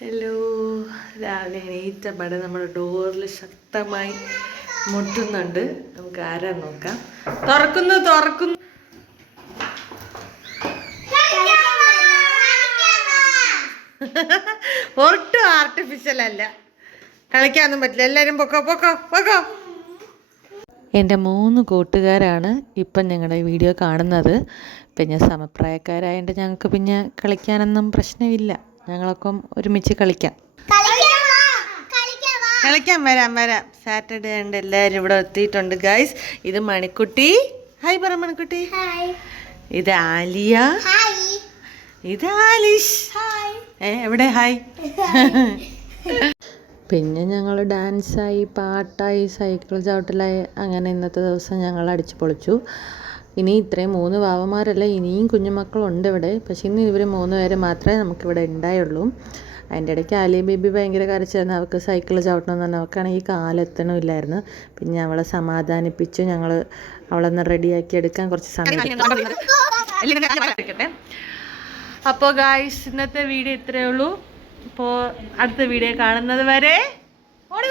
Hello രാവിലെ എണീറ്റപാടെ നമ്മുടെ ഡോറിൽ ശക്തമായി മുട്ടുന്നുണ്ട്. നമുക്ക് ആരാ നോക്കാം? തുറക്കുന്നു തുറക്കുന്നു. ഒട്ടും ആർട്ടിഫിഷ്യൽ അല്ല. കളിക്കാനൊന്നും പറ്റില്ല. എല്ലാവരും പൊക്കോ പൊക്കോ പൊക്കോ. എന്റെ മൂന്ന് കൂട്ടുകാരാണ് ഇപ്പം ഞങ്ങളുടെ വീഡിയോ കാണുന്നത്. പിന്നെ സമപ്രായക്കാരായതുകൊണ്ട് ഞങ്ങൾക്ക് പിന്നെ കളിക്കാനൊന്നും പ്രശ്നമില്ല. ഞങ്ങളൊക്കെ ഒരുമിച്ച് കളിക്കാം. കളിക്കാം വരാം വരാം. സാറ്റർഡേ ഉണ്ട് എല്ലാവരും ഇവിടെ എത്തിയിട്ടുണ്ട് ഗൈസ് ഇത് മണിക്കുട്ടി. ഹായ് പറ മണിക്കുട്ടി. ഇത് ആലിയ. ഇത് ആലിഷ്. ഏ എവിടെ? ഹായ് പിന്നെ ഞങ്ങൾ ഡാൻസായി പാട്ടായി സൈക്കിൾ ചവിട്ടലായി അങ്ങനെ ഇന്നത്തെ ദിവസം ഞങ്ങൾ അടിച്ചു പൊളിച്ചു. ഇനി ഇത്രയും മൂന്ന് വാവന്മാരല്ല ഇനിയും കുഞ്ഞുമക്കളുണ്ട് ഇവിടെ. പക്ഷേ ഇന്ന് ഇവർ മൂന്ന് പേര് മാത്രമേ നമുക്കിവിടെ ഉണ്ടായുള്ളൂ. അതിന്റെ ഇടയ്ക്ക് ആലി ബേബി ഭയങ്കര കരച്ചായിരുന്നു അവൾക്ക് സൈക്കിൾ ചവിട്ടണമെന്ന് പറഞ്ഞാൽ അവൾക്കാണെങ്കിൽ കാലെത്തണമില്ലായിരുന്നു പിന്നെ അവളെ സമാധാനിപ്പിച്ചു. ഞങ്ങൾ അവളൊന്ന് റെഡിയാക്കി എടുക്കാൻ കുറച്ച് സമയം അപ്പോൾ ഗായ്സ് ഇന്നത്തെ വീഡിയോ ഇത്രയേ ഉള്ളൂ. അപ്പോൾ അടുത്ത വീഡിയോ കാണുന്നത് വരെ ഓടി.